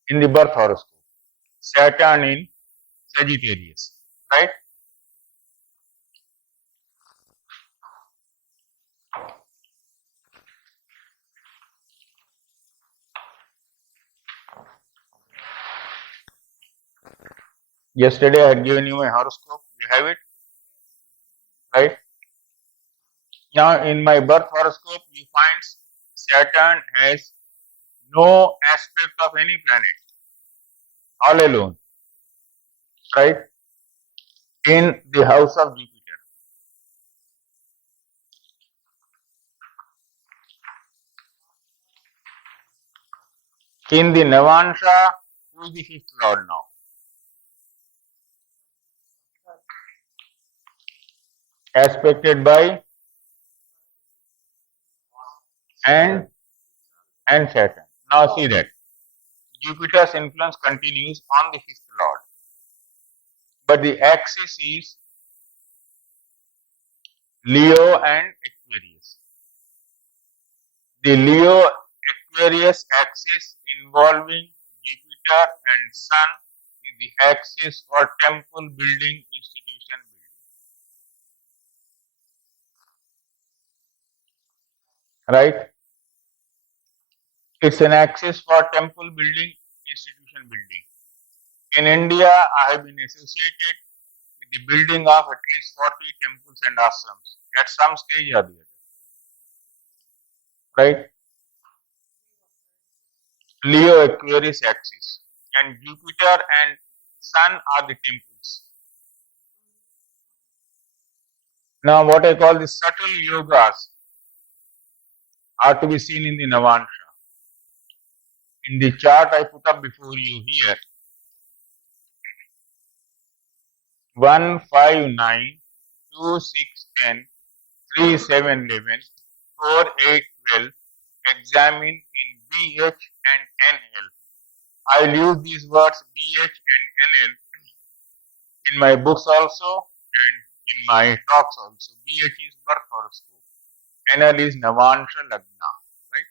in the birth horoscope. Saturn in Sagittarius, right? Yesterday I had given you my horoscope, you have it, right? Now in my birth horoscope, you find Saturn has no aspect of any planet, all alone, right? In the house of Jupiter. In the Navansha, who is the fifth lord now? Aspected by and Saturn. Now see that Jupiter's influence continues on the fifth lord, but the axis is Leo and Aquarius. The Leo Aquarius axis involving Jupiter and Sun is the axis for temple building, institution building. Right? It's an axis for temple building, institution building. In India, I have been associated with the building of at least 40 temples and ashrams at some stage or the other. Right? Leo Aquarius axis, and Jupiter and Sun are the temples. Now what I call the subtle yogas are to be seen in the Navansha. In the chart I put up before you here, 1, 5, 9, 2, 6, 10, 3, 7, 11, 4, 8, 12, examine in BH and NL. I'll use these words BH and NL in my books also and in my talks also. BH is birth horoscope, NL is Navansha Lagna, right?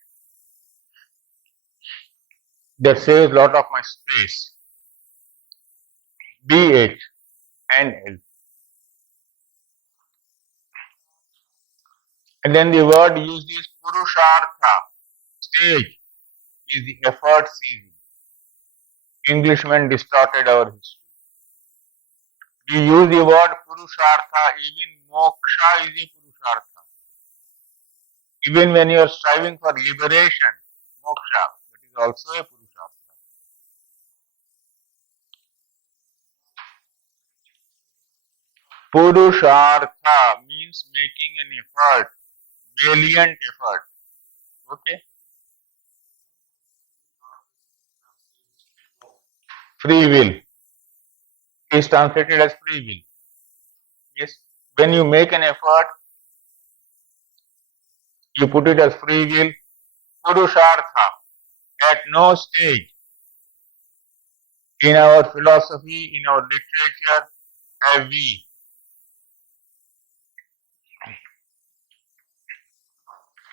That saves a lot of my space. BH and L. And then the word used is Purushartha. Stage is the effort season. Englishmen distorted our history. We use the word Purushartha, even moksha is a Purushartha. Even when you are striving for liberation, moksha, that is also a Purushartha. Purushartha means making an effort, valiant effort. Okay? Free will is translated as free will. Yes. When you make an effort, you put it as free will. Purushartha. At no stage in our philosophy, in our literature, have we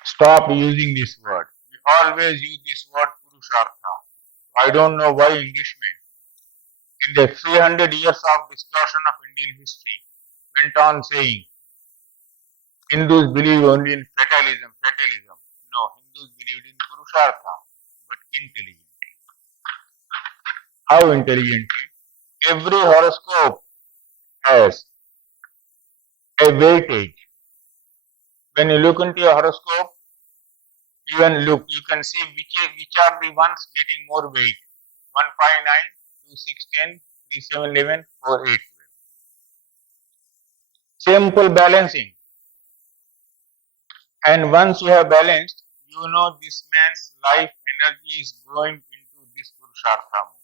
stopped using this word. We always use this word Purushartha. I don't know why Englishmen, in the 300 years of distortion of Indian history, went on saying, Hindus believe only in fatalism. No, Hindus believed in Purushartha, but intelligently. How intelligently? Every horoscope has a weightage. When you look into a horoscope, you can see which are the ones getting more weight. 159, 2610, 3711, 4812. Simple balancing. And once you have balanced, you know this man's life energy is going into this Purushartha mode.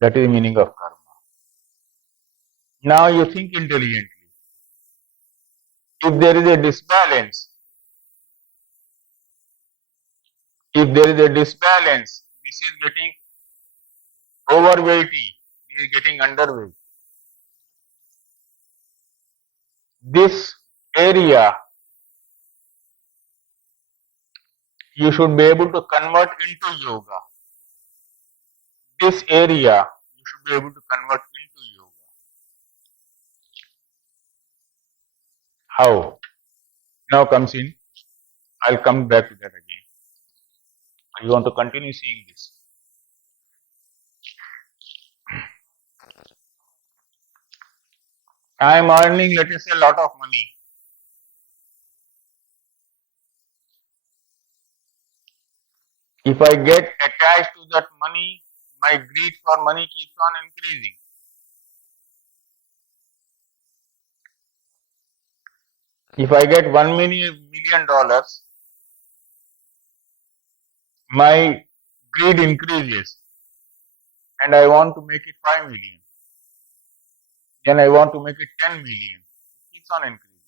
That is the meaning of karma. Now you think intelligently. If there is a disbalance, this is getting overweighty, this is getting underweight. This area you should be able to convert into yoga. This area you should be able to convert into yoga. How? Now comes in. I'll come back to that again. You want to continue seeing this. I am earning, let us say, a lot of money. If I get attached to that money, my greed for money keeps on increasing. If I get $1 million, my greed increases and I want to make it 5 million. Then I want to make it 10 million. It keeps on increasing.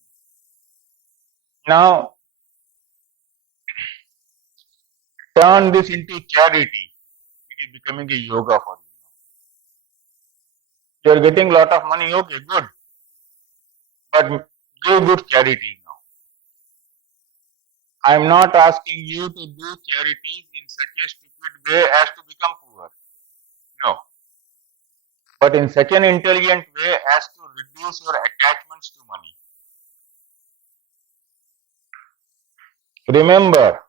Now, turn this into charity. It is becoming a yoga for you. You are getting a lot of money, okay, good. But give good charity now. I am not asking you to do charities in such a stupid way as to become poor. No. But in such an intelligent way as to reduce your attachments to money. Remember,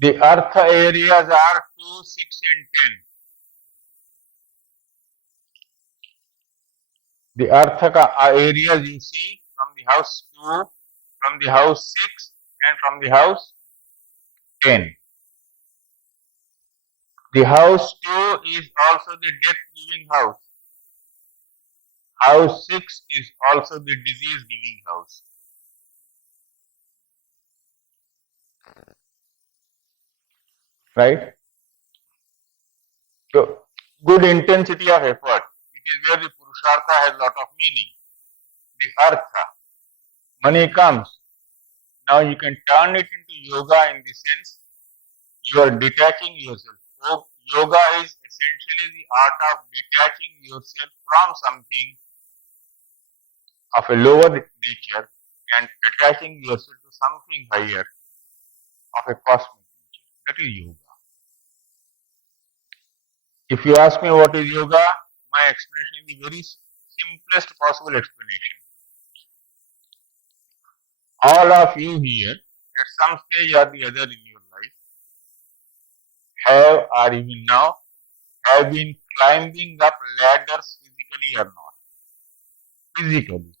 the Artha areas are 2, 6 and 10. The Artha areas you see from the house 2, from the house 6 and from the house 10. The house 2 is also the death-giving house. House 6 is also the disease-giving house. Right? So, good intensity of effort. It is where the Purushartha has a lot of meaning. The Artha. Money comes. Now you can turn it into yoga in the sense you are detaching yourself. So, yoga is essentially the art of detaching yourself from something of a lower nature and attaching yourself to something higher of a cosmic nature. That is yoga. If you ask me what is yoga, my explanation is the very simplest possible explanation. All of you here, at some stage or the other in your life, have or even now have been climbing up ladders physically or not. Physically,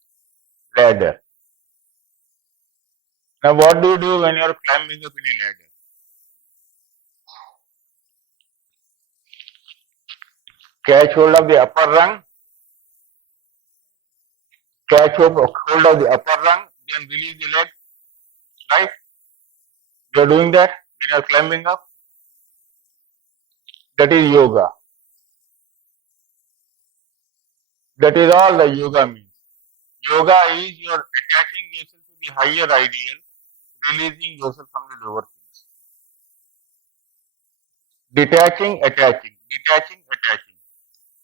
ladder. Now what do you do when you are climbing up in a ladder? Catch hold of the upper rung, catch hold of the upper rung, then release the leg, right? You are doing that when you are climbing up. That is yoga. That is all the yoga means. Yoga is you are attaching yourself to the higher ideal, releasing yourself from the lower things. Detaching, attaching, detaching, attaching.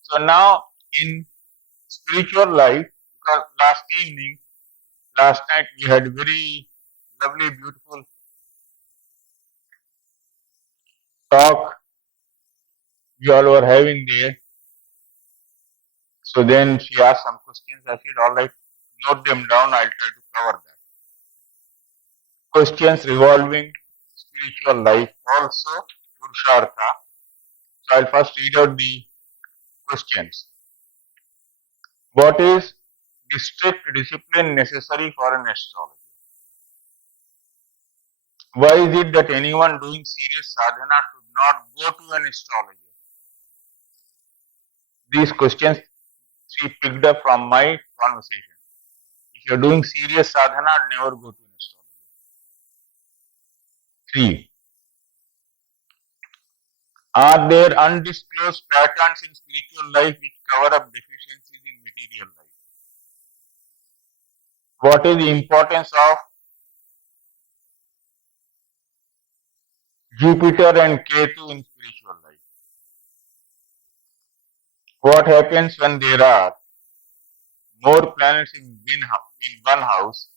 So now in spiritual life, because last night we had very lovely, beautiful talk we all were having there. So then she asked some questions. I said, all right, note them down. I'll try to cover that. Questions revolving spiritual life, also Purushartha. So I'll first read out the questions. What is the strict discipline necessary for an astrologer? Why is it that anyone doing serious sadhana should not go to an astrologer? These questions she picked up from my conversation. If you're doing serious sadhana, never go to an astrologer. 3. Are there undisclosed patterns in spiritual life which cover up deficiencies in material life? What is the importance of Jupiter and Ketu in spiritual life? What happens when there are more planets in one house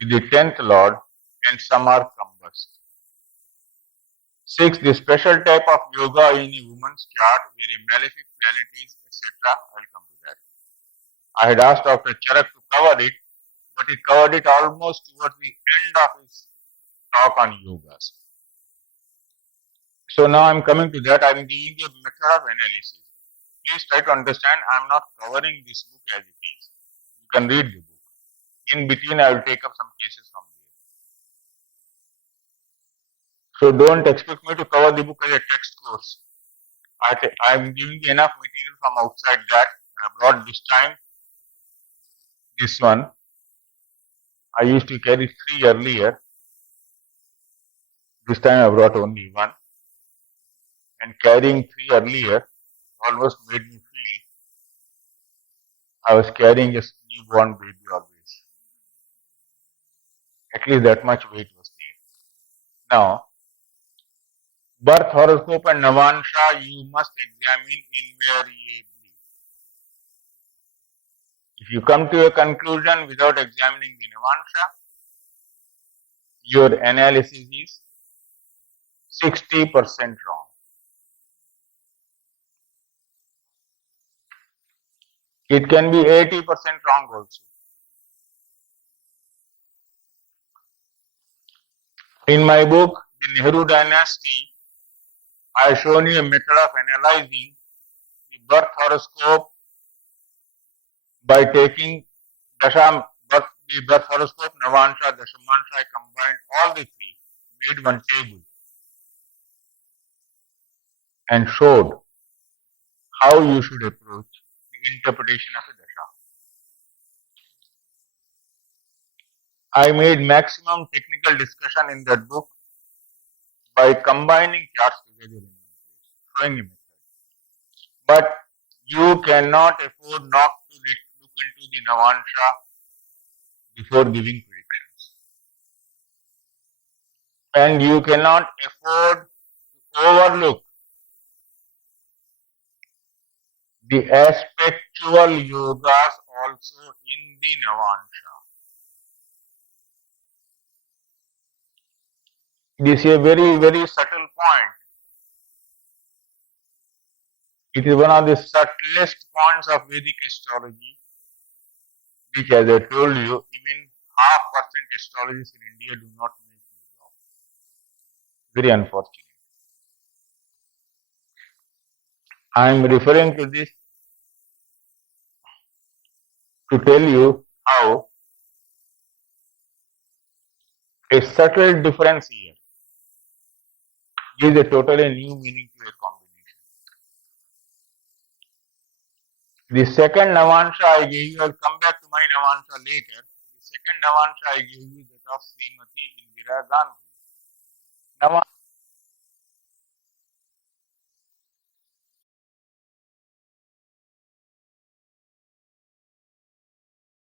with the 10th Lord and some are combust? 6. The special type of yoga in a woman's chart where a malefic planet is, etc. I will come to that. I had asked Dr. Charak to cover it, but he covered it almost towards the end of his talk on yogas. So now I am coming to that. I am giving you a method of analysis. Please try to understand, I am not covering this book as it is. You can read the book. In between, I will take up some cases from there. So don't expect me to cover the book as a text course. I am giving you enough material from outside that. I brought this time this one. I used to carry 3 earlier. This time I brought only 1. And carrying 3 earlier almost made me feel I was carrying a newborn baby always. At least that much weight was there. Now, birth horoscope and Navansha you must examine invariably. If you come to a conclusion without examining the Navansha, your analysis is 60% wrong. It can be 80% wrong also. In my book, The Nehru Dynasty, I have shown you a method of analyzing the birth horoscope by taking the birth horoscope, Navansha, Dashamansha, I combined all the 3, made one table, and showed how you should approach the interpretation of a dasha. I made maximum technical discussion in that book by combining charts together in one place, showing a method. But you cannot afford not to look into the Navansha before giving predictions. And you cannot afford to overlook the aspectual yogas also in the Navansha. This is a very, very subtle point. It is one of the subtlest points of Vedic astrology, which, as I told you, even 0.5% astrologists in India do not make use of. Very unfortunate. I am referring to this to tell you how a subtle difference here gives a totally new meaning to a combination. The second Navansha I gave you, I will come back to my Navansha later. The second Navansha I gave you, that of Srimati Indira Gandhi.